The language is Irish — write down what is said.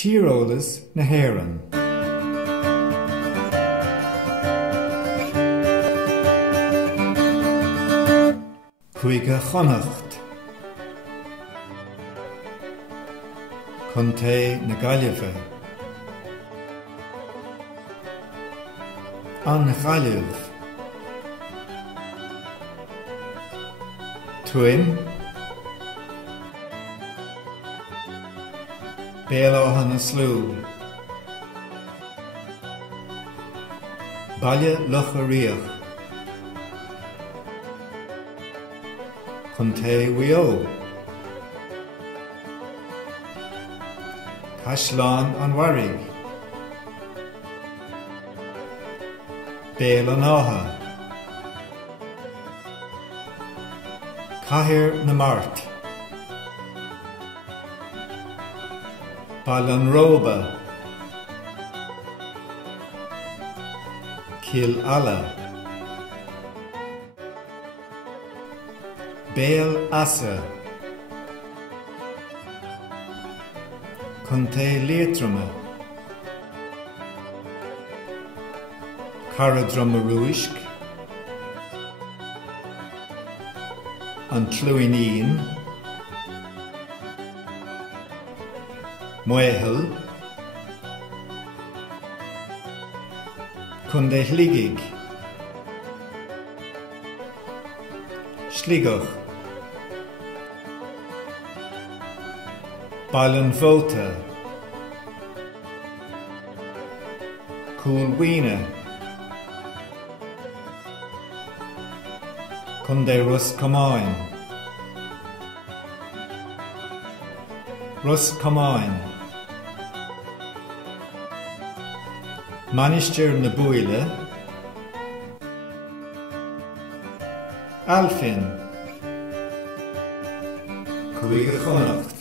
Tíreolalas na hÉireann. Chuige chonacht. Chun té na Gaillimhe. An Ghaillimh. Tuim. Béalótha na slú. Baile lucha riach. Chun té wio. Caisleán an Warrig. Béal an Átha. Cathaoir na Mart. Baile an Róba. Cil Alla. Béal Asa. Chun té Léitreama. Cara Dromorúisk. An Tluaineen. Moihil. Chun té Shligaig. Sliagach. Baile an Vóta. Cúlmhaoine. Chun té Roscomáin. Roscomáin. Manisteir na Buaile. Alfin. Chuige chonacht.